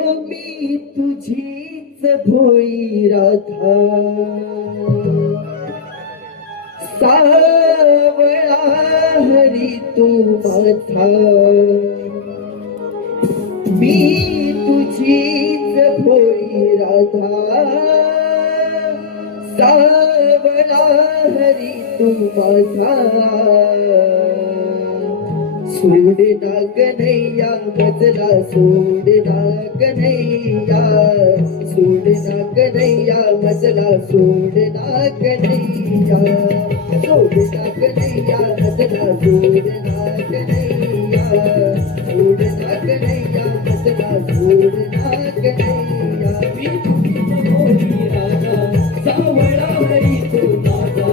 मी तुझीच भोळी राधा सावळा हरी तू माझा मी तुझीच भोळी राधा सावळा हरी तू माझा सोडना कन्हैया मजला सोडना कन्हैया सोडना कन्हैया मजला सोडना कन्हैया सोडना कन्हैया मजला सोडना कन्हैया सोडना कन्हैया मजला सोडना कन्हैया मी तुझी भोळी राधा सावळा हरी तू माझा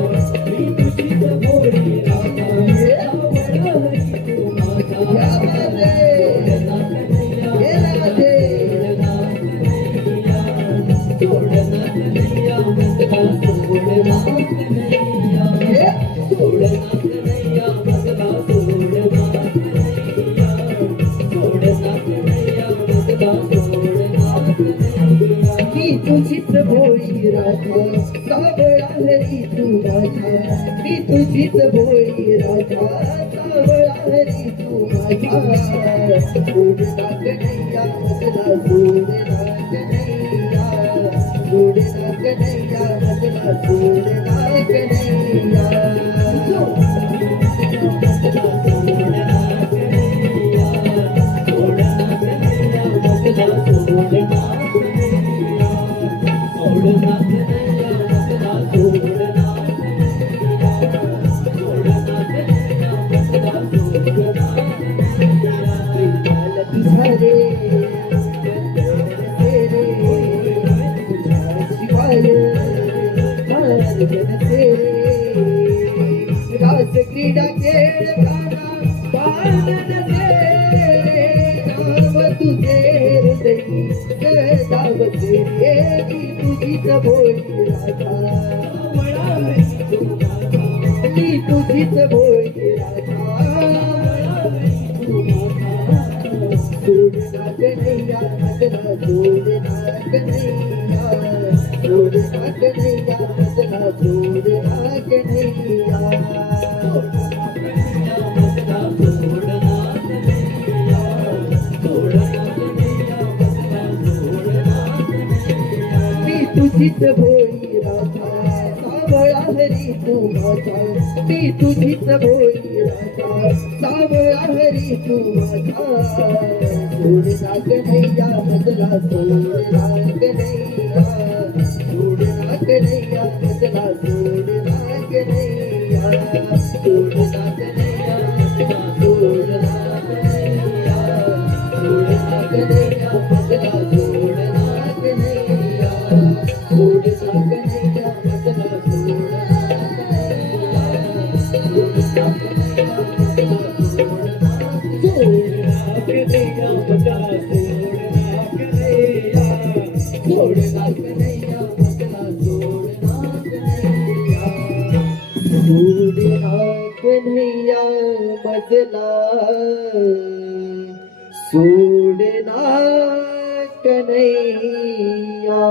मी तुझी भोळी राधा सावळा हरी तू तुझीच भोळी राधा सावळा हरी तू माझा मी तुझीच भोळी राधा सावळा हरी तू माझा सोडना कन्हैया मजला सोडना कन्हैया सोडना कन्हैया मजला सोडना कन्हैया रास क्रीडा खेळताना पालन गाव तुझे हृदयी सदावते मी तुझीच भोळी राधा मी तुझीच भोळी राधा सोडना कन्हैया मजला सोडना कन्हैया सोडना कन्हैया मजला सोडना कन्हैया मी तुझीच भोळी राधा सावळा हरी तू माझा मी तुझीच भोळी राधा सावळा हरी तू माझा सोडना कन्हैया मजला सोडना कन्हैया सोडना कन्हैया मजला सोडना कन्हैया सोडना कन्हैया मजला सोडना कन्हैया सोडना कन्हैया मजला सोडना कन्हैया सोडना कन्हैया मजला सोडना सोडना कन्हैया मजला सोडना कन्हैया सोडना कन्हैया मजला सोडना कन्हैया